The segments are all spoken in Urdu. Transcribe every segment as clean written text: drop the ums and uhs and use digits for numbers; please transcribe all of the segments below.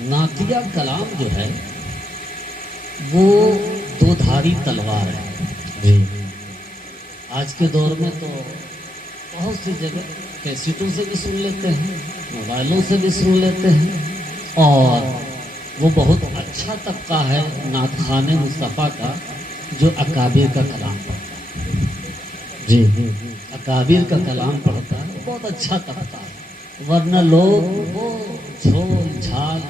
نعتیہ کلام جو ہے وہ دو دھاری تلوار ہے. آج کے دور میں تو بہت سی جگہ کیسٹوں سے بھی سن لیتے ہیں, موبائلوں سے بھی سن لیتے ہیں, اور وہ بہت اچھا طبقہ ہے نعت خوان مصطفیٰ کا جو اکابر کا کلام پڑھتا ہے. جی اکابر کا کلام پڑھتا ہے, بہت اچھا طبقہ ہے. ورنہ لوگ وہ جھول جھال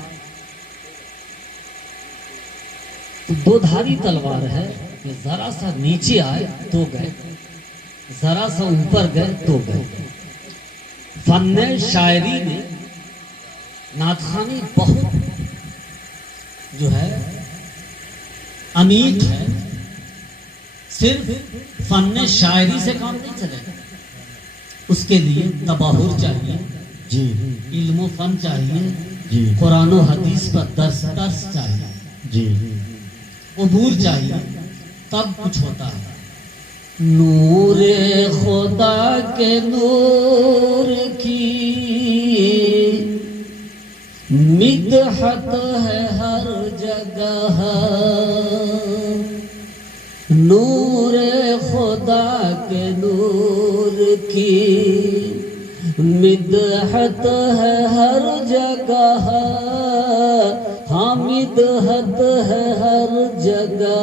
تو دو دھاری تلوار ہے کہ ذرا سا نیچے آئے تو گئے, ذرا سا اوپر گئے تو گئے. فن شاعری میں نعت خوانی بہت جو ہے عمیق ہے. صرف فن شاعری سے کام نہیں چلے گا, اس کے لیے تباہر چاہیے, جی علم و فن چاہیے, جی قرآن و حدیث پر درس چاہیے, جی عبور چاہیے, تب کچھ ہوتا ہے. نور خدا کے نور کی مدحت ہے ہر جگہ, نور خدا کے نور کی مدحت ہے ہر جگہ, ہاں مدحت ہے ہر جگہ.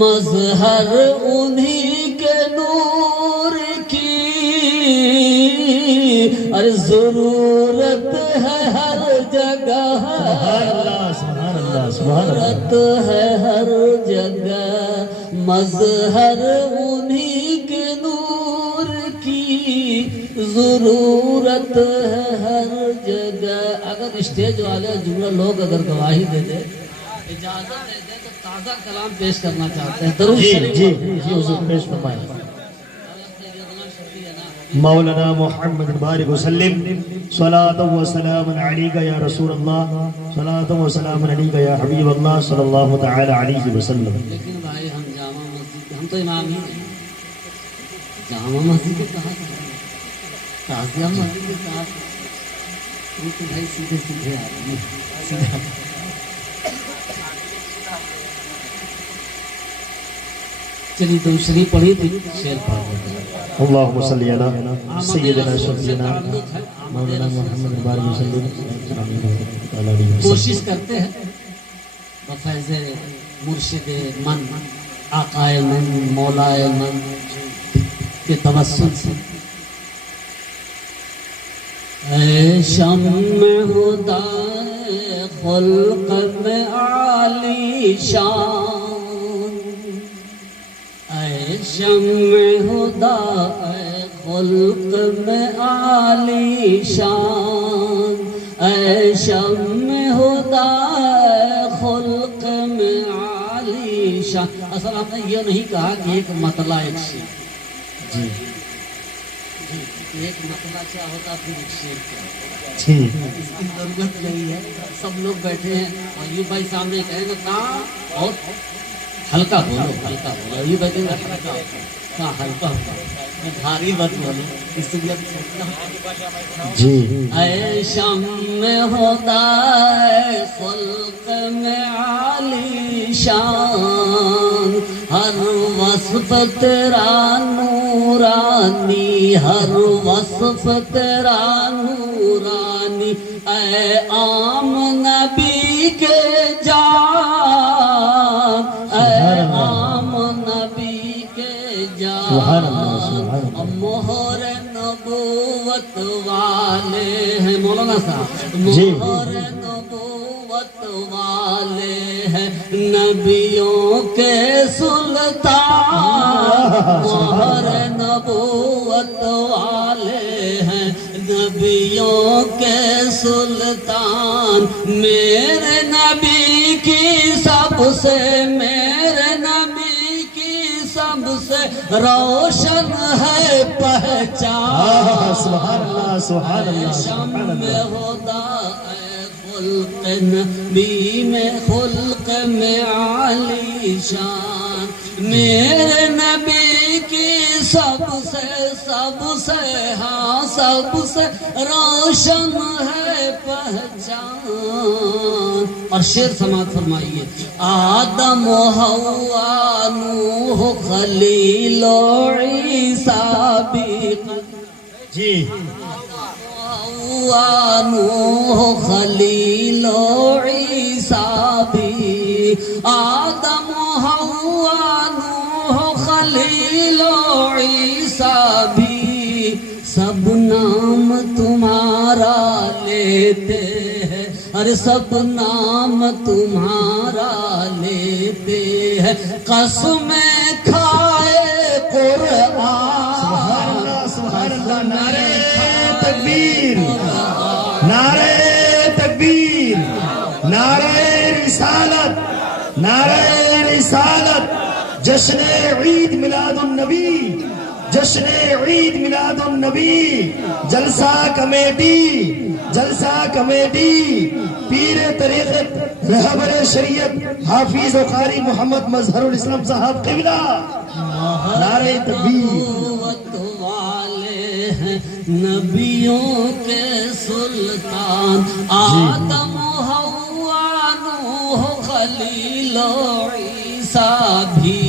مظہر انہی کے نور کی ارے ضرورت ہے ہر جگہ, ضرورت ہے ہر جگہ. مظہر انہی کے نور کی ضرورت ہے ہر جگہ. اگر اسٹیج والے جملہ لوگ اگر گواہی دے دے, اجازت دے دے, تو تازہ کلام پیش کرنا چاہتے ہیں. درود شریف جی حضور پیش فرمائیں. مولانا محمد بارک وسلم صلاۃ و سلام علیک یا رسول اللہ, صلاۃ و سلام علیک یا حبیب اللہ صلی اللہ تعالی علیہ وسلم. لیکن بھائی ہم جامع مسجد, ہم تو امام ہی ہیں, جامع مسجد کے کہا تعزیہ مسجد کے کہا, وہ تو بھائی سیدھے سیدھے آدمی سیدھا. چلیے دوسری پڑھی تھی, شعر پڑھ دیتے ہیں. اللہم صلی علی سیدنا شفیعنا مولانا محمد بارک وسلم. کوشش کرتے ہیں بفیض مرشد من, آقائے من, مولائے من کے توسل سے. اے شمع ہدا خلق میں عالی شان, اے شمع ہدا اے خلق میں عالی شان, اے شمع ہدا اے خلق میں عالی شان. اصل آپ نے یہ نہیں کہا کہ ایک مطلع ایک شعر, جی ایک مطلع کیا ہوتا پھر ایک شعر کیا ہوتا, اس کی ضرورت نہیں ہے. سب لوگ بیٹھے ہیں اور یہ بھائی سامنے کہیں گے کہاں اور ہلکا بولو, ہلکا بولو, یہ بیٹھے گا ہلکا کہاں ہلکا ہوگا, بھاری مت بولو, اس لیے جی. اے شمع ہدا اے خلق میں عالی شان, ہر وصف تیرا نورانی, ہر وصف تیرا نورانی. اے عام نبی کے جان, اے عام نبی کے جان. مہر نبوت والے ہیں مولانا صاحب, مہر نبوت والے ہیں نبیوں کے سلطان, مہر نبوت والے ہیں نبیوں کے سلطان. میرے نبی کی سب سے, میرے نبی کی سب سے روشن ہے پہچان. سبحان اللہ سبحان اللہ. شمع ہدا اے خلق نبی میں, خلق میں عالی شان. میرے نبی کی سب سے, ہاں سب سے روشن ہے پہچان. اور شعر سماعت فرمائیے. آدم و حوا نوح خلیل و عیسیٰ بھی جی نوح خلیل و عیسیٰ بھی آدم و حوا نوح خلیل و عیسیٰ بھی سب نام تمہارا لیتے ہیں ارے سب نام تمہارا لیتے ہیں قسمیں کھائے قرآن سبحان اللہ. نعرہ تکبیر، نعرہ تکبیر، نعرہ رسالت، نعرہ رسالت. جشن عید میلاد النبی، جشن عید میلاد النبی. جلسہ کمیٹی، جلسہ کمیٹی پیر طریقت رہبر شریعت حافظ و قاری محمد مظہر الاسلام صاحب قبلہ. نعرہ تکبیر. نبیوں کے سلطان آدم و حوا نوح خلیل و عیسیٰ بھی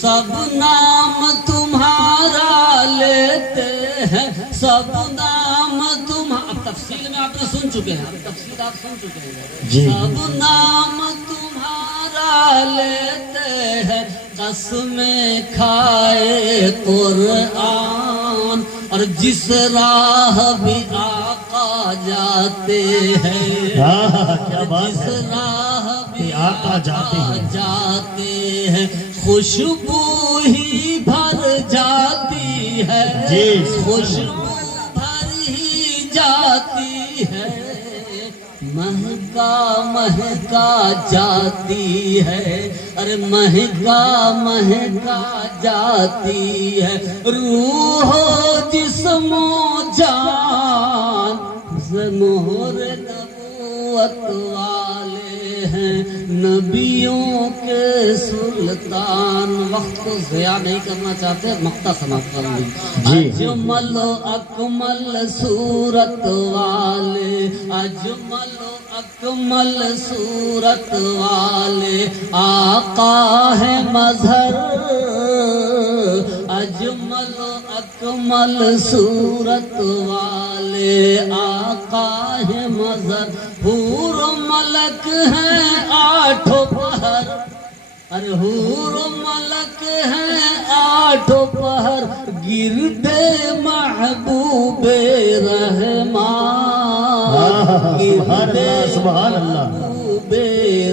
سب نام تمہارا لیتے ہیں سب نام تمہارا. اب تفصیل میں آپ نے سن چکے ہیں، تفصیل آپ سن چکے ہیں. سب نام تمہارا لیتے ہیں قسمیں کھائے قرآن اور جس راہ بھی آقا جاتے ہیں جس راہ بھی آقا جاتے ہیں خوشبو ہی بھر جاتی ہے خوشبو بھر ہی جاتی ہے مہکا مہکا جاتی ہے ارے مہکا مہکا جاتی ہے روح و جسم و جان سے مہر نبوت والے ہیں نبیوں کے سلطان. وقت کو ضیاع نہیں کرنا چاہتے، مقطع سماعت کر لیں. اجمل و اکمل صورت والے اجمل و اکمل صورت والے آقا ہے مظہر اجمل و اکمل صورت والے آقا ہے مظہر حور و ملک ہیں آٹھوں پہر ارے حور و ملک ہیں آٹھوں پہر گردے محبوب رحمان گردے محبوب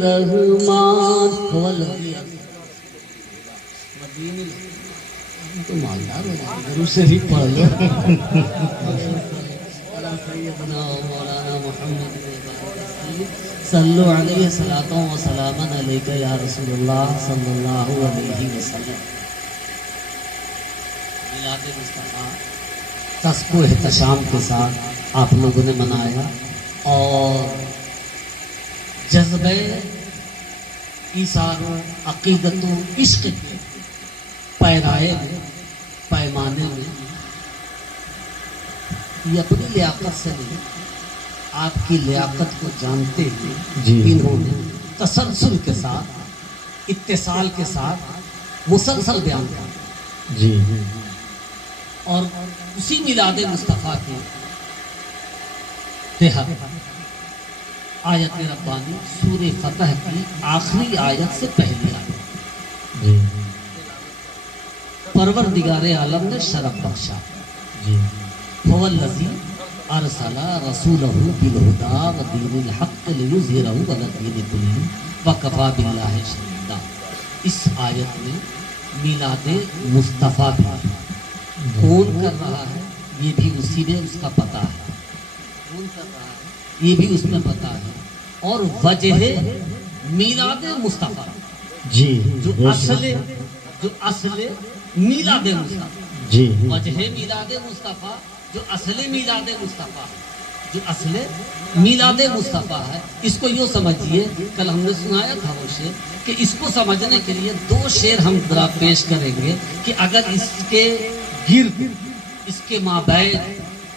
رحمان. تو مالدار ہو جائے گھروں سے ہی پڑھ لو. سیدنا مولانا محمد صلو علیہ صلاۃ و سلام علیک یا رسول اللہ صلی اللہ علیہ وسلم. میلاد مصطفیٰ تسک و احتشام کے ساتھ آپ لوگوں نے منایا اور جذبہ ایثار و عقیدت و عشق کے پیرائے میں پیمانے میں یہ اپنی لیاقت سے نہیں آپ کی لیاقت کو جانتے ہوئے انہوں نے تسلسل کے ساتھ اتصال کے ساتھ مسلسل بیان کیا اور اسی میلاد مصطفیٰ کے تحت آیت ربانی سورہ فتح کی آخری آیت سے پہلی آیت پروردگار عالم نے شرف بخشا هو الذی ارسل رسولہ بالہدی ودین الحق لیظہرہ علی الدین کلہ وکفی باللہ شہیدا. اس آیت میں میلاد مصطفیٰ بھی کون کر رہا ہے یہ بھی اسی میں اس کا پتہ ہے کون کر رہا ہے یہ بھی اس میں پتہ ہے اور وجہ میلاد مصطفیٰ جو اصل میلاد مصطفیٰ وجہ میلاد مصطفیٰ جو اصل میلاد مصطفیٰ جو اصل میلاد مصطفیٰ ہے. اس کو یوں سمجھیے کل ہم نے سنایا تھا وہ شعر کہ اس کو سمجھنے کے لیے دو شعر ہم ذرا پیش کریں گے کہ اگر اس کے گرد اس کے مابین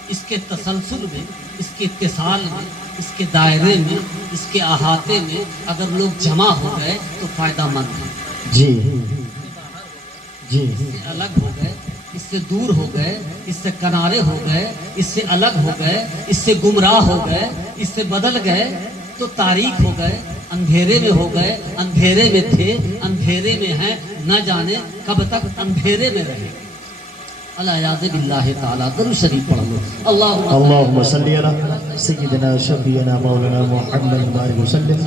اس کے تسلسل میں اس کے اتصال میں، اس کے دائرے میں، اس کے احاطے میں اگر لوگ جمع ہو گئے تو فائدہ مند ہے۔ جی جی اس سے الگ ہو گئے، اس سے دور ہو گئے، اس سے کنارے ہو گئے، اس سے الگ ہو گئے، اس سے گمراہ ہو گئے، اس سے بدل گئے تو تاریک ہو گئے، اندھیرے میں ہو گئے، اندھیرے میں تھے، اندھیرے میں ہیں، نہ جانے کب تک اندھیرے میں رہے۔ الیاذ باللہ تعالیٰ درود شریف پڑھ لو۔ اللهم صل على سيدنا شفيعنا مولانا محمد بارك وسلم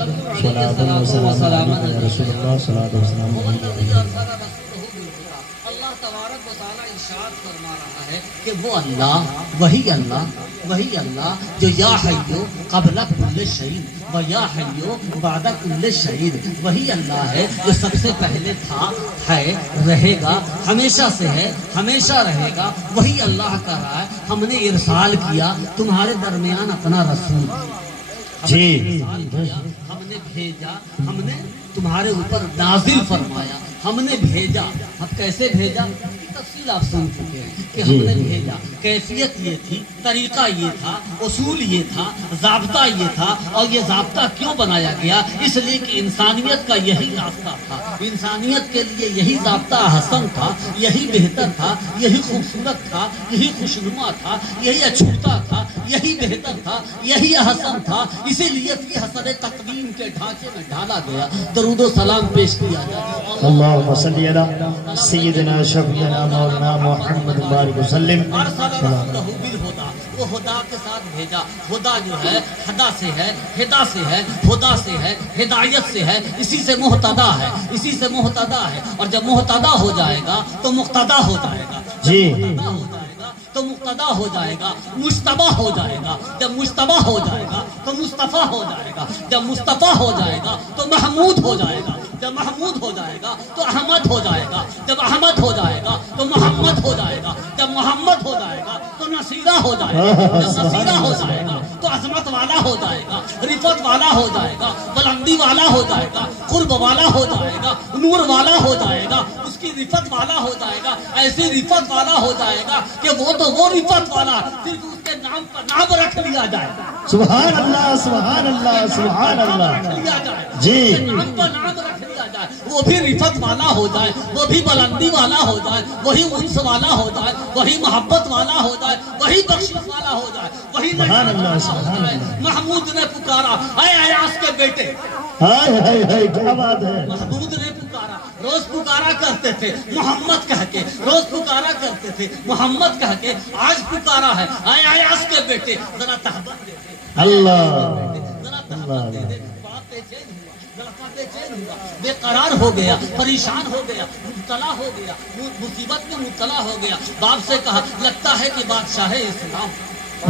صلاة وسلام عليك يا رسول الله صلاة وسلام عليك يا رسول الله۔ اللہ تبارک و تعالیٰ ارشاد فرما رہا ہے کہ وہ اللہ، وہی اللہ جو یا حیو قبل کل شیء و یا حیو بعد کل شیء، وہی اللہ ہے جو سب سے پہلے تھا، ہے، رہے گا، ہمیشہ سے ہے، ہمیشہ رہے گا۔ وہی اللہ کہہ رہا ہے ہم نے ارسال کیا تمہارے درمیان اپنا رسول، جی ہم نے بھیجا، ہم نے تمہارے اوپر نازل فرمایا، ہم نے بھیجا۔ اب کیسے بھیجا تفصیل آپ سن چکے ہیں کہ ہم نے بھیجا، کیفیت یہ تھی، طریقہ یہ تھا، اصول یہ تھا، ضابطہ یہ تھا۔ اور یہ ضابطہ کیوں بنایا گیا؟ اس لیے کہ انسانیت کا یہی راستہ تھا، انسانیت کے لیے یہی ضابطہ حسن تھا، یہی بہتر تھا، یہی خوبصورت تھا، یہی خوشنما تھا، یہی اچھوتا تھا، یہی بہتر تھا، یہی حسن تھا۔ اسی لیے فی حسن تقویم کے ڈھانچے میں ڈالا گیا۔ درود و سلام پیش کیا جائے۔ اللهم صل على سيدنا شفيعنا مولانا محمد بارك وسلم۔ وہ خدا کے ساتھ بھیجا۔ خدا جو ہے خدا سے ہے، ہدا سے ہے، خدا سے ہے، ہدایت سے ہے، اسی سے محتدا ہے، اسی سے محتدا ہے۔ اور جب محتدا ہو جائے گا تو مقتدا ہو جائے گا، جی تو مقتدا ہو جائے گا، مجتبی ہو جائے گا۔ جب مجتبی ہو جائے گا تو مصطفیٰ ہو جائے گا، جب مصطفیٰ ہو جائے گا تو محمود ہو جائے گا، جب محمود ہو جائے گا تو احمد ہو جائے گا، جب احمد ہو جائے گا تو محمد ہو جائے گا، جب محمد ہو جائے گا تو نصیرہ ہو جائے گا، جب نصیرہ ہو جائے گا تو عظمت والا ہو جائے گا، رفت والا ہو جائے گا، بلندی والا ہو جائے گا، قرب والا ہو جائے گا، نور والا ہو جائے گا، اس کی رفت والا ہو جائے گا، ایسی رفت والا ہو جائے گا کہ وہ تو وہ رفت والا صرف اس کے نام پر نام رکھ لیا جائے گا، سبحان اللہ سبحان اللہ سبحان اللہ۔ لیا جائے جی نام پر نام رکھ لیا جائے، وہ بھی رفت والا ہو جائے، وہ بھی بلندی والا ہو جائے، وہی انس والا ہو جائے، وہی محبت والا ہو جائے، وہی بخشش والا ہو جائے، وہی سبحان اللہ سبحان اللہ۔ محمود نے پکارا اے ایاس کے بیٹے، ہائے ہائے ہائے کیا بات ہے۔ محمود نے پکارا، روز پکارا کرتے تھے محمد کہہ کے، روز پکارا کرتے تھے محمد کہہ کے، آج پکارا ہے اے ایاس کے بیٹے ذرا تحبت دے دے، اللہ ذرا تحبت دے دے۔ بات بے چین ہوا، ذرا بے چین ہوا، بے قرار ہو گیا، پریشان ہو گیا، مبتلا ہو گیا، مصیبت میں مبتلا ہو گیا۔ باپ سے کہا لگتا ہے کہ بادشاہ اسلام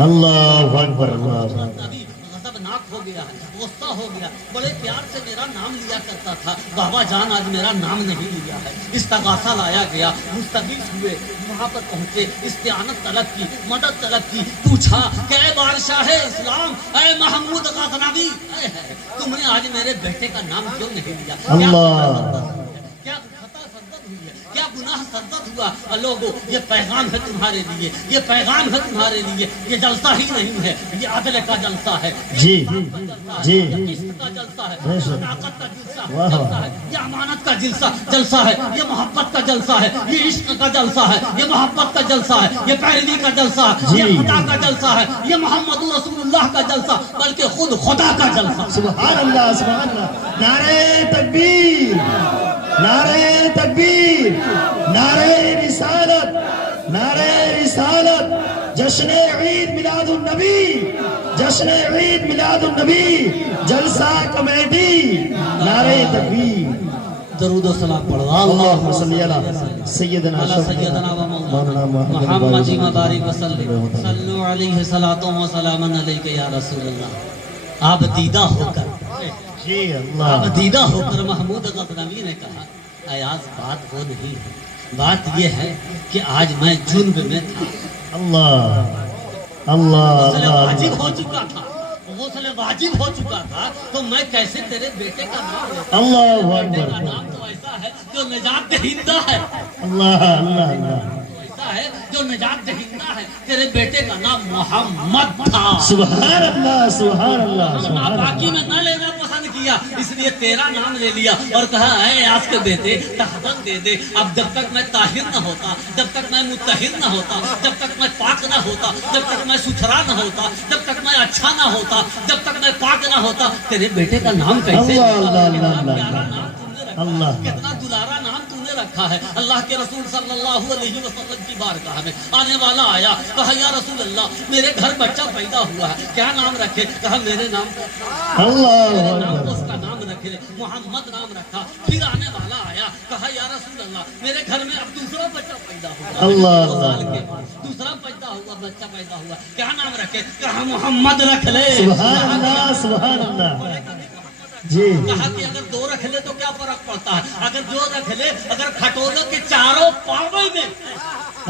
اللہ اکبر اللہ اکبر۔ نبی غضبناک ہو گیا ہے، غصہ ہو گیا، بڑے پیار سے میرا نام لیا کرتا تھا، بابا جان آج میرا نام نہیں لیا ہے۔ استغاثہ لایا گیا، مستغیث ہوئے، وہاں پر پہنچے، استعانت طلب کی، مدد طلب کی، پوچھا کہ اے بادشاہ اسلام، اے محمود غزنوی، تم نے آج میرے بیٹے کا نام کیوں نہیں لیا؟ کیا خطا سرزد ہوئی ہے؟ کیا گناہ سرزد ہوا؟ لوگوں یہ پیغام ہے تمہارے لیے، یہ پیغام ہے تمہارے لیے، یہ جلسہ ہی نہیں ہے، یہ عدل کا جلسہ ہے، جی جی یہ قسط کا جلسہ ہے، صداقت کا جلسہ ہے، یہ امانت کا جلسہ ہے، یہ محبت کا جلسہ ہے، یہ عشق کا جلسہ ہے، یہ محبت کا جلسہ ہے، یہ پیروی کا جلسہ ہے، یہ خدا کا جلسہ ہے، یہ محمد رسول اللہ کا جلسہ، بلکہ خود خدا کا جلسہ۔ سبحان اللہ سبحان اللہ۔ نعرہ تکبیر، نعرہ تکبیر، نعرہ رسالت، نعرہ رسالت، جشن عید میلاد النبی، جشن عید میلاد النبی، جلسہ کمیٹی، نعرہ تکبیر۔ درود و سلام پڑھو۔ اللہم صلی علی سیدنا سیدنا و مولانا محمد مبارک وسلم، صلو علیہ صلاۃ و سلام علیک یا رسول اللہ۔ آپ دیدہ ہو کر، جی آپ اللہ دیدہ ہو کر محمود غزنوی نے کہا ایاز بات وہ نہیں ہے، بات یہ ہے کہ آج میں جنب میں تھا، اللہ اللہ غسل اللہ واجب ہو چکا تھا، غسل واجب ہو چکا تھا، تو میں کیسے تیرے بیٹے کا نام لیتا؟ اللہ بیٹے اکبر، کا نام تو ایسا ہے جو نجات دہندہ ہے، اللہ اللہ اللہ، ایسا ہوتا ہے جو نجات دہندہ ہے. تیرے بیٹے کا نام محمد تھا. سبحان اللہ سبحان اللہ سبحان اللہ. باقی میں نہ لینا پسند کیا, اس لیے تیرا نام لے لیا اور کہا اے آج کے بیٹے تہمت دے دے. اب جب تک میں طاہر نہ ہوتا, جب تک میں مطہر نہ ہوتا, جب تک میں پاک نہ ہوتا, جب تک میں ستھرا نہ ہوتا, جب تک میں اچھا نہ ہوتا, جب تک میں پاک نہ ہوتا, تیرے بیٹے کا نام کیسے؟ اللہ کتنا دلارا نام تو نے رکھا ہے. اللہ کے رسول صلی اللہ علیہ وسلم کی بارگاہ میں آنے والا آیا, کہا یا رسول اللہ میرے گھر بچہ پیدا ہوا ہے, کیا نام رکھے؟ کہا میرے نام اللہ اس کا نام رکھے, محمد نام رکھا. پھر آنے والا آیا, کہا یا رسول اللہ میرے گھر میں اب دوسرا بچہ پیدا ہوا, دوسرا پیدا ہوا, بچہ پیدا ہوا, کیا نام رکھے؟ کہا محمد رکھ لے. سبحان اللہ سبحان اللہ. جی کہا کہ اگر دو رکھ لے تو کیا فرق پڑتا ہے, اگر جو رکھ لے, اگر کھٹولوں کے چاروں پاوے میں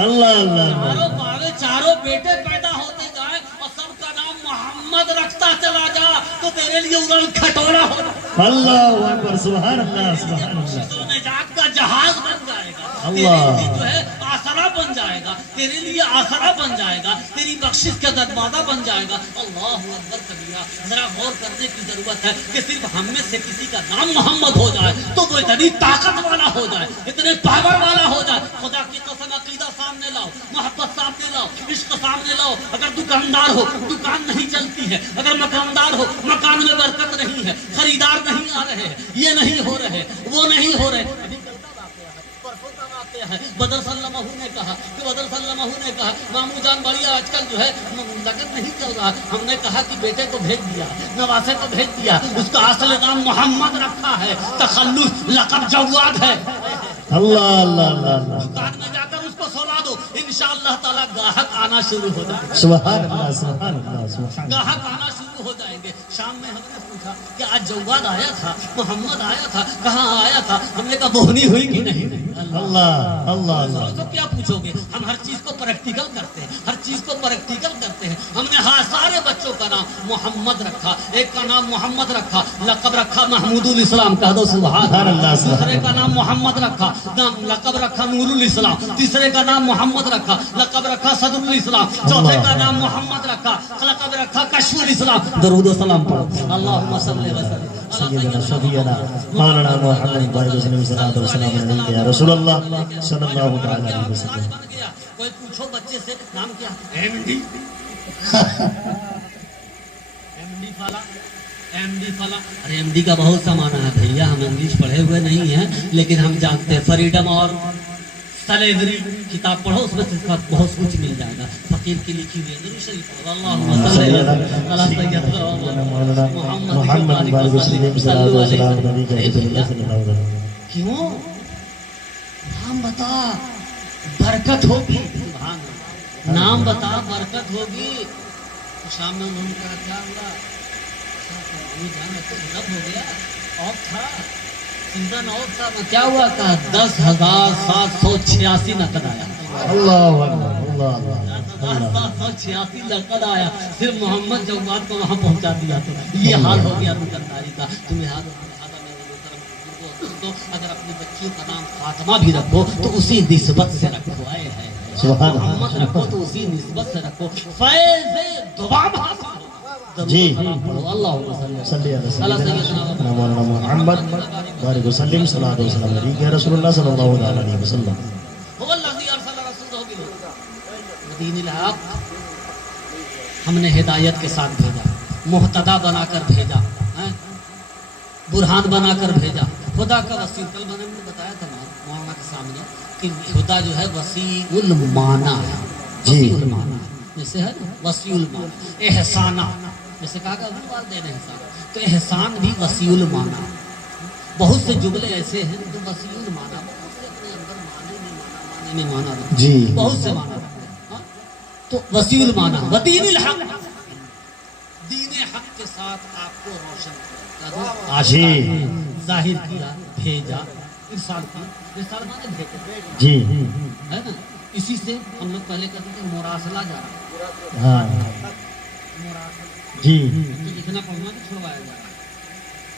اللہ اللہ چاروں پاوے چاروں بیٹے پیدا ہوتے جائے اور سب کا نام محمد رکھتا چلا جا تو تیرے لیے اڑن کھٹولا ہوگا. اللہ اکبر. سبحان اللہ سبحان اللہ. تو نجات کا جہاز بن جائے گا, اللہ. تیرے لیے جو ہے آسرا بن جائے گا, تیرے لیے آسرا بن جائے گا, تیری بخشش کا دروازہ بن جائے گا. اللہ اکبر کبیرہ. ذرا غور کرنے کی ضرورت ہے کہ صرف ہم میں سے کسی کا نام محمد ہو جائے تو وہ اتنی طاقت والا ہو جائے, اتنے پاور والا ہو جائے. خدا کی قسم عقیدہ سامنے لاؤ, محبت سامنے لاؤ, عشق سامنے لاؤ. اگر دکاندار ہو دکان نہیں چلتی ہے, اگر مکاندار ہو مکان میں برکت نہیں ہے, خریدار نہیں آ رہے ہیں, یہ نہیں ہو رہے, وہ نہیں ہو رہے. بدر صلی اللہ نے کہا کہ بدر صلی اللہ نے کہا مامو جان بڑی آج کل جو ہے لگن نہیں چل رہا. ہم نے کہا کہ بیٹے کو بھیج دیا, نواسے کو بھیج دیا, اس کا اصل نام محمد رکھا ہے, تخلص لقب جواد ہے. اللہ اللہ اللہ. دکان میں جا کر اس کو سولا دو, انشاءاللہ تعالیٰ گاہک آنا شروع ہو جائے گا. سبحان اللہ سبحان اللہ سبحان اللہ. گاہک آنا شروع ہو جائیں گے. شام میں ہم نے پوچھا کہ آج جواد آیا تھا, محمد آیا تھا, کہاں آیا تھا؟ ہم نے کہا بہنی ہوئی کہ نہیں. اللہ اللہ اللہ. تو کیا پوچھو گے, ہم ہر چیز کو پریکٹیکل کرتے ہیں, ہر چیز کو پریکٹیکل کرتے ہیں. ہم نے ہاں سارے بچوں کا نام محمد رکھا, ایک کا نام محمد رکھا, لقب رکھا محمود الاسلام, کہہ دو سبحان اللہ. دوسرے کا نام محمد رکھا, لقب رکھا نور الاسلام. تیسرے کا نام محمد رکھا, لقب رکھا صدر الاسلام. چوتھے کا نام محمد رکھا, لقب رکھا کشف الاسلام. درود و سلام پڑھو. اللہم صلی وسلم سیدنا شفیعنا مولانا محمد بارک وسلم صلی اللہ علیہ وسلم یا رسول اللہ صلی اللہ تعالی علیہ وسلم. کوئی پوچھو بچے سے نام کیا؟ ایم ڈی فلا, ایم ڈی فلا. ارے ایم ڈی کا بہت سا معنی ہے بھیا, ہم انگلش پڑھے ہوئے نہیں ہیں لیکن ہم جانتے ہیں. فریڈم اور سلیوری کتاب پڑھو, اس میں سے بہت کچھ مل جائے گا. فقیر کی لکھی ہوئی ہے شریف. اللہم صلی علی سیدنا محمد بارک وسلم صلی اللہ علیہ وسلم. کیوں نام بتا برکت ہوگی, نام بتا برکت ہوگی. شام میں انہوں نے کہا کیا ہوا, سب ہو گیا, اور تھا سیزن اور تھا, کیا ہوا؟ کہا 10,786 نقد آیا. اللہ اللہ 10,786 نقد آیا. پھر محمد جواد کو وہاں پہنچا دیا. تو یہ حال ہو گیا دکانداری کا. تمہیں تو اگر اپنی بچیوں کا نام فاطمہ بھی رکھو تو اسی نسبت سے رکھو. محمد رکھو تو اسی نسبت سے رکھو. فیض دوام حاصل ہو. جی اللہم صلی اللہ علیہ وسلم مولانا محمد بارک وسلم صلی اللہ علیہ وسلم یا رسول اللہ صلی اللہ علیہ وسلم. هو الذي ارسل رسوله بالهدى ودين الحق. ہم نے ہدایت کے ساتھ بھیجا, محتدا بنا کر بھیجا, برہان بنا کر بھیجا. خدا کا وسیع, کل میں نے بتایا تھا مولانا کے سامنے کہ خدا جو ہے وسیع المعنی ہے. وسیع المعنی جیسے ہے وسیع المعنی. احسانہ جیسے کہا کہ والدین احسان, تو احسان بھی وسیع المعنی. بہت سے جملے ایسے ہیں جو وسیع المعنی, بہت سے اپنے اندر معنی میں معنی رکھتے ہیں, جی بہت سے معنی رکھتے ہیں. تو وسیع المعنی ودین الحق, دین حق کے ساتھ آپ کو روشن کیا, جی ظاہر کیا, بھیجا, ارسال کیا. ارسال مانے بھیجا, جی ہے نا. اسی سے ہم لوگ پہلے کہتے تھے مراسلہ جا رہا, ہاں جی لکھنا پڑھنا بھی چھوڑوایا جا رہا.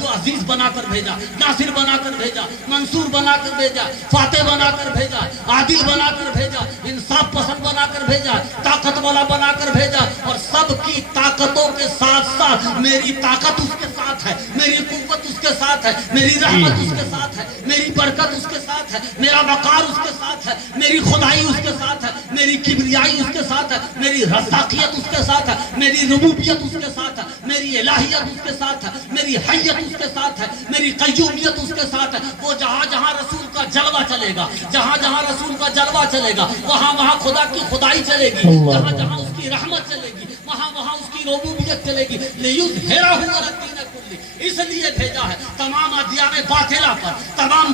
جو عزیز بنا کر بھیجا، ناصر بنا کر بھیجا، منصور بنا کر بھیجا، فاتح بنا کر بھیجا، عادل بنا کر بھیجا، انصاف پسند بنا کر بھیجا، طاقت والا بنا کر بھیجا، اور سب کی طاقتوں کے ساتھ ساتھ میری طاقت اس کے ساتھ ہے، میری قوت اس کے ساتھ ہے، میری رحمت اس کے ساتھ ہے، میری برکت اس کے ساتھ ہے، میرا وقار اس کے ساتھ ہے، میری خدائی اس کے ساتھ ہے، میری کبریائی اس کے ساتھ ہے، میری رزاقیت اس کے ساتھ ہے، میری ربوبیت اس کے ساتھ ہے، میری الہیت اس کے ساتھ ہے، میری حیت اس کے ساتھ ہے، میری قیومیت اس کے ساتھ ہے۔ وہ جہاں جہاں رسول کا جلوہ چلے گا، جہاں جہاں رسول کا جلوہ چلے گا، وہاں وہاں خدا کی خدائی چلے گی، جہاں جہاں اس کی رحمت چلے گی، وہاں وہاں اس کی ربوبیت چلے گی۔ لیظہرہ علی الدین کلہ، اس لیے بھیجا ہے تمام ادیان باطلہ پر، تمام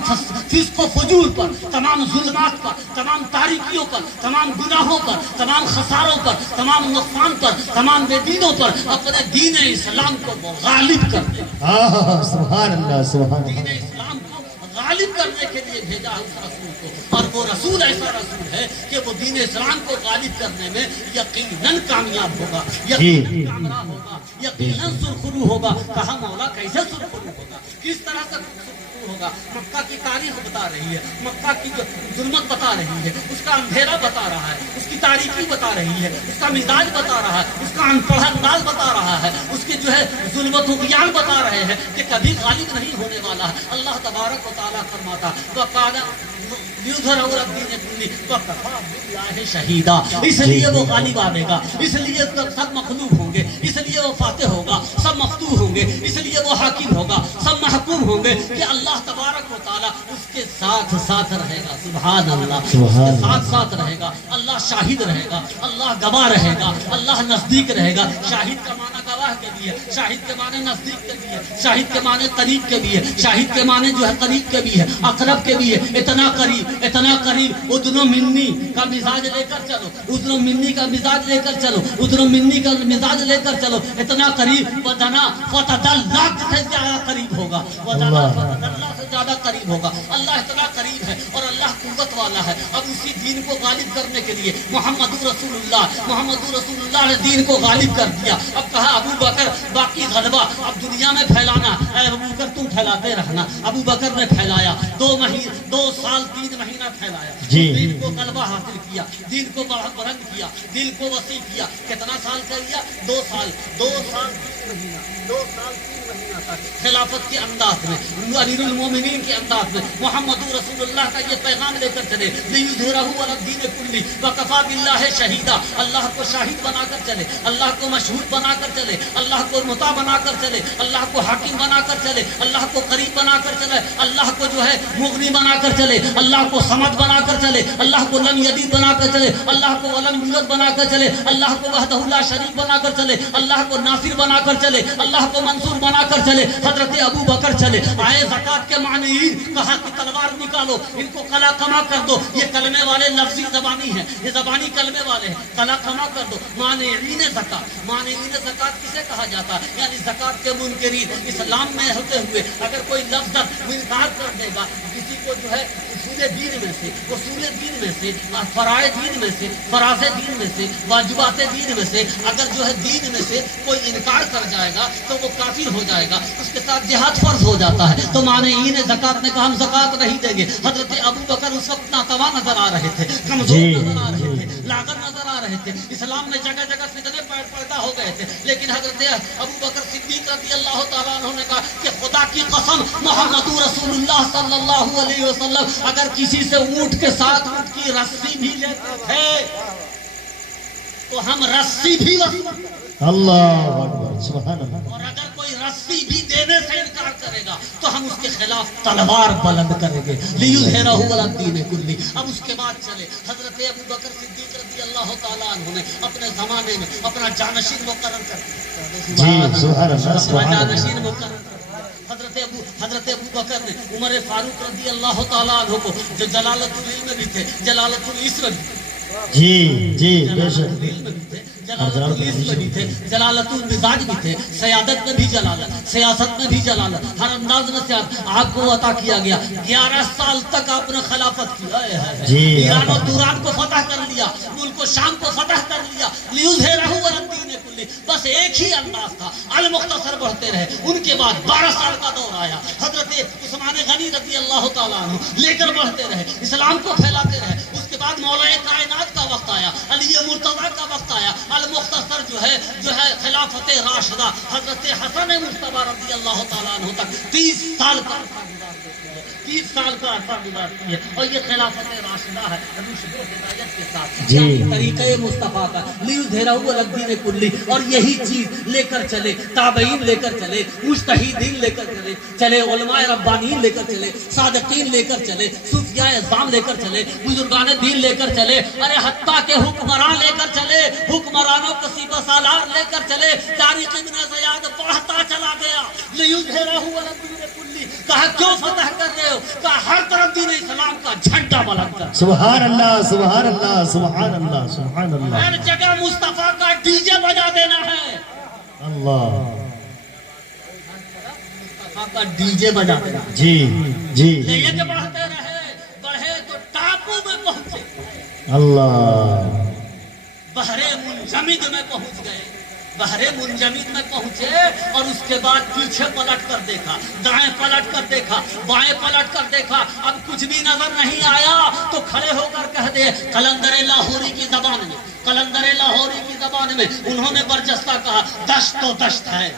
فسق و فجور پر، تمام ظلمات پر، تمام تاریکیوں پر، تمام گناہوں پر، تمام خساروں پر، تمام نقصان پر، تمام بے دینوں پر اپنے دین اسلام کو غالب کرنے، سبحان اللہ سبحان دین اللہ۔ اسلام کو غالب کرنے کے لیے بھیجا ہے اس رسول کو، اور وہ رسول ایسا رسول ہے کہ وہ دین اسلام کو غالب کرنے میں یقیناً کامیاب ہوگا، یقیناً کامیاب ہوگا، یقیناً سرخرو ہوگا۔ کہا مولا کیسے سرخرو ہوگا، کس طرح سے سرخرو ہوگا؟ مکہ کی تاریخ بتا رہی ہے، مکہ کی جو ظلمت بتا رہی ہے، اس کا اندھیرا بتا رہا ہے، اس کی تاریکی بتا رہی ہے، اس کا مزاج بتا رہا ہے، اس کا ان پڑھا انداز بتا رہا ہے، اس کی جو ہے ظلمت و غیان بتا رہے ہیں کہ کبھی غالب نہیں ہونے والا ہے۔ اللہ تبارک و تعالیٰ فرماتا وقال لیظہرہ علی الدین کلہ وکفی باللہ شہیدا، اس لیے وہ غالب آئے گا، اس لیے سب مغلوب ہوں گے، اس لیے وہ فاتح ہوگا، سب مفتوح ہوں گے، اس لیے وہ حاکم ہوگا، سب محکوم ہوں گے کہ اللہ تبارک و تعالیٰ اس کے ساتھ ساتھ رہے گا۔ سبحان اللہ، اس کے ساتھ ساتھ رہے گا، اللہ شاہد رہے گا، اللہ گواہ رہے گا، اللہ نزدیک رہے گا۔ شاہد کا معنی گواہ کے بھی ہے، شاہد کے معنی نزدیک کے بھی ہے، شاہد کے معنی قریب کے بھی ہے، شاہد کے معنی جو ہے قریب کے بھی ہے، اقرب کے بھی ہے، اتنا قریب اتنا قریب۔ ادنو منی کا مزاج لے کر چلو، ادنو منی کا مزاج لے کر چلو، ادنو منی کا مزاج لے کر چلو، اتنا قریب۔ ودنا فتدلّا سے زیادہ قریب ہوگا، ودنا فتدلّا سے زیادہ قریب ہوگا۔ اللہ اتنا قریب ہے اور اللہ قوت والا ہے۔ اب اسی دین کو غالب کرنے کے لیے محمد رسول اللہ نے دین کو غالب کر دیا۔ اب کہا ابو بکر باقی غلبہ اب دنیا میں پھیلانا، اے ابو بکر تم پھیلاتے رہنا۔ ابو بکر نے پھیلایا، 2 سال 3 مہینہ پھیلایا، دین کو غلبہ حاصل کیا، دین کو بلند کیا، دین کو وسیع کیا۔ کتنا سال کر لیا؟ 2 سال 3 مہینہ تک خلافت کے انداز میں، امیر المومنین کے انداز میں محمد رسول اللہ کا یہ پیغام لے کر چلے، لیظہرہ علی الدین کلہ وکفی باللہ شہیدا۔ اللہ کو شاہد بنا کر چلے، اللہ کو مشہود بنا کر چلے، اللہ کو مطاع بنا کر چلے، اللہ کو حاکم بنا کر چلے، اللہ کو قریب بنا کر چلے، اللہ کو جو ہے مغنی بنا کر چلے، اللہ کو صمد بنا کر چلے، اللہ کو لم یلد بنا کر چلے، اللہ کو ولم یولد بنا کر چلے، اللہ کو وحدہ لا شریک بنا کر چلے، اللہ کو ناصر بنا کر چلے، اللہ کو منصور بنا کر چلے۔ حضرت ابو بکر چلے، آئے زکات کے معنیین، کہا کہ تلوار نکالو، ان کو قلع کما کر دو۔ یہ کلمے والے لفظی زبانی ہیں، یہ زبانی کلمے والے ہیں، قلع کما کر دو۔ مانعین زکات، مانعین زکات کسے کہا جاتا ہے؟ یعنی زکات کے منکرین۔ اسلام میں ہوتے ہوئے اگر کوئی لفظ انکار کر دے گا کسی کو جو ہے اصول دین میں سے، اصول دین میں سے، فرائض دین میں سے، فراز دین میں سے، واجبات دین میں سے اگر جو ہے دین میں سے کوئی انکار کر جائے گا تو وہ کافر ہو جائے گا، اس کے ساتھ جہاد فرض ہو جاتا ہے۔ تو مانعین زکات نے کہا ہم زکات نہیں دیں گے۔ حضرت ابو بکر اس وقت ناتواں نظر آ رہے تھے، کمزور نظر آ رہے تھے، لاغر نظر آ رہے تھے، اسلام میں جگہ جگہ فتنے پیدا ہو گئے تھے۔ لیکن حضرت ابو بکر صدیق رضی اللہ تعالیٰ عنہ نے کہا کہ خدا کی قسم محمد رسول اللہ صلی اللہ علیہ وسلم اگر کسی سے اونٹ کے ساتھ اونٹ کی رسی بھی لیتے تھے تو ہم رسی بھی اللہ اکبر سبحان اللہ۔ اور اگر کوئی رسی بھی دینے سے انکار کرے گا تو ہم اس کے خلاف تلوار بلند کریں گے۔ لیظہرہ علی الدین کلہ۔ اب اس کے بعد چلے حضرت ابو بکر صدیق رضی اللہ تعالیٰ عنہ نے اپنے زمانے میں اپنا جانشین مقرر کر دیا۔ اپنا جانشین مقرر کر دیا۔ حضرت ابو بکر نے عمر فاروق رضی اللہ تعالیٰ عنہ کو جو جلالت العلم بھی تھے، جلالت الاسم بھی، جی جی بے شک علم بھی تھے، جلالت العلم میں بھی تھے، جلالت المزاج بھی تھے، سیادت میں بھی جلالت، سیاست میں بھی جلالت، ہر انداز میں سیاست آپ کو عطا کیا گیا۔ 11 سال تک آپ نے خلافت کی، جی ایران و دوران کو فتح کر لیا، ملک و شام کو فتح کر لیا، لیظہرہ علی الدین کلہ، بس ایک ہی انداز تھا، المختصر بڑھتے رہے۔ ان کے بعد 12 سال کا دور آیا، حضرت عثمان غنی رضی اللہ تعالیٰ عنہ لے کر بڑھتے رہے، اسلام کو پھیلاتے رہے۔ اس کے بعد مولا کائنات کا وقت آیا، علی مرتضیٰ کا وقت آیا، المختصر جو ہے خلافت راشدہ حضرت حسن مصطفیٰ رضی اللہ تعالیٰ عنہ تک 30 سال کا عرصہ گزار دیتی ہے، 30 سال کا عرصہ گزارتی ہے، اور یہ خلافت راشدہ ہے رشد و ہدایت کے ساتھ، جی یعنی طریقہ مصطفیٰ کا لیظہرہ علی الدین کلہ، اور یہی چیز لے کر چلے، تابعین لے کر چلے، مجتہدین لے کر چلے، علماء ربانیین لے کر چلے، صادقین لے کر چلے، صوفیاء اعظام لے کر چلے، بزرگان دین لے کر چلے، ارے حتیٰ کہ حکمران لے کر چلے، حکمرانوں کو سیبہ سالار لے کر چلے۔ طارق ابن زیاد بڑھتا چلا گیا، لیظہرہ علی الدین کلہ، کہا کیوں فتح کر رہے ہو؟ کہا ہر طرف دین اسلام کا جھنڈا بلند کر۔ سبحان اللہ سبحان اللہ سبحان اللہ سبحان اللہ، ہر جگہ مصطفیٰ کا ڈی جے بجا دینا ہے، اللہ مصطفیٰ کا ڈی جے بجا دینا۔ جی جی یہ کہ بڑھتے رہے، بڑھے تو ٹاپو میں پہنچے، اللہ بحر منجمد میں پہنچ گئے، بحر منجمد میں پہنچے، اور اس کے بعد پیچھے پلٹ کر دیکھا، دائیں پلٹ کر دیکھا، بائیں پلٹ کر دیکھا، اب کچھ بھی نظر نہیں آیا تو کھڑے ہو کر کہہ دے قلندر لاہوری کی زبان میں، قلندر لاہوری کی زبان میں انہوں نے برجستہ کہا، دشت و دشت ہے،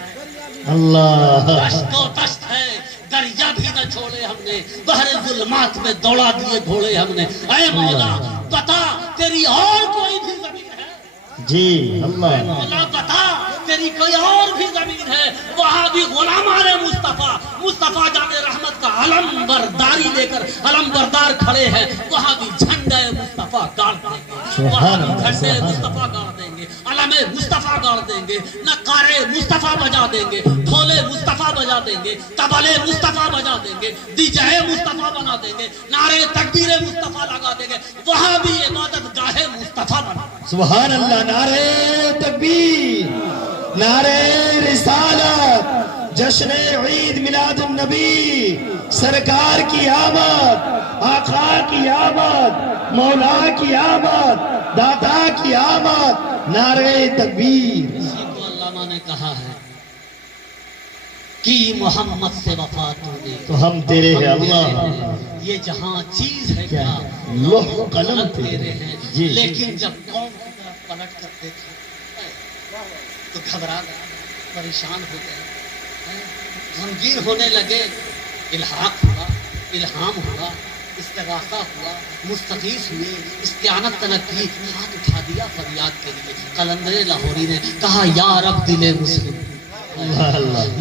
اللہ دشت و دشت ہے، دریا بھی نہ چھوڑے ہم نے، بحر ظلمات میں دوڑا دیے گھوڑے ہم نے، اے مولا بتا تیری اور کوئی بھی زمین ہے؟ جی اللہ مولا بتا تیری کوئی اور بھی زمین ہے؟ وہاں بھی غلامان مصطفیٰ، مصطفیٰ جان رحمت کا علم برداری لے کر علم بردار کھڑے ہیں، وہاں بھی جھنڈے مصطفیٰ گاڑ دیں گے، وہاں بھی جھنڈے مصطفیٰ گاڑ دیں گے، علم مصطفیٰ گاڑ دیں گے، نقارے مصطفیٰ بجا دیں گے، ڈھولے مصطفیٰ بجا دیں گے، طبلے مصطفیٰ بجا دیں گے، ڈی جے مصطفیٰ بنا دیں گے، نعرے تکبیر مصطفیٰ لگا دیں گے، وہاں بھی عبادت گاہ مصطفیٰ بنا دیں گے۔ سبحان اللہ، نعرہ تکبیر، نعرہ رسالت، جشن عید میلاد النبی، سرکار کی آمد، آقا کی آمد، مولا کی آمد، داتا کی آمد، نعرہ تکبیر۔ اسی کو علامہ نے کہا ہے کہ محمد سے وفا تو دے تو ہم تیرے ہیں اللہ، یہ جہاں چیز ہے کیا لوح قلم تیرے ہیں، جی لیکن جب قوم کی طرف پلٹ کر دیکھا تو گھبرا گئے، پریشان ہو گئے، غمگین ہونے لگے، الحاق ہوا، الہام ہوا، استغاثہ ہوا، مستغیث ہوئے، استعانت طلب کی، ہاتھ اٹھا دیا فریاد کے لیے۔ قلندر لاہوری نے کہا یا رب دل مسلم،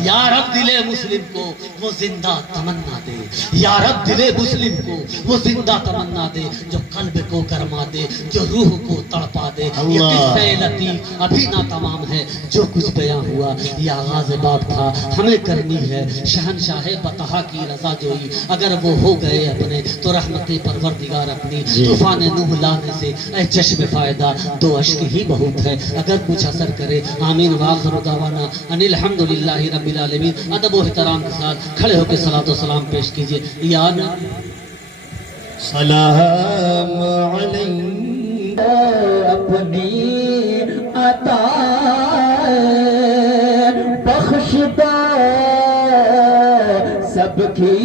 یا رب دل مسلم کو وہ زندہ تمنا دے، یا رب دل مسلم کو وہ زندہ تمنا دے، جو قلب کو گرما دے، جو روح کو تڑپا دے۔ یہ قصہ لطیف ابھی نہ تمام ہے، جو کچھ بیاں ہوا یہ آغاز باب تھا، ہمیں کرنی ہے شہنشاہ بطحا کی رضا جوئی، اگر وہ ہو گئے اپنے تو رحمت پروردگار اپنی، طوفان نوح لانے سے اے چشم فائدہ دو اشک ہی بہت ہے، اگر کچھ اثر کرے آمین وآخر دعوانا ان الحمدللہ رب العالمین۔ ادب و احترام کے ساتھ کھڑے ہو کے صلاۃ و سلام پیش کیجئے۔ یا سلام علیکہ اپنی عطا بخش دو سب کی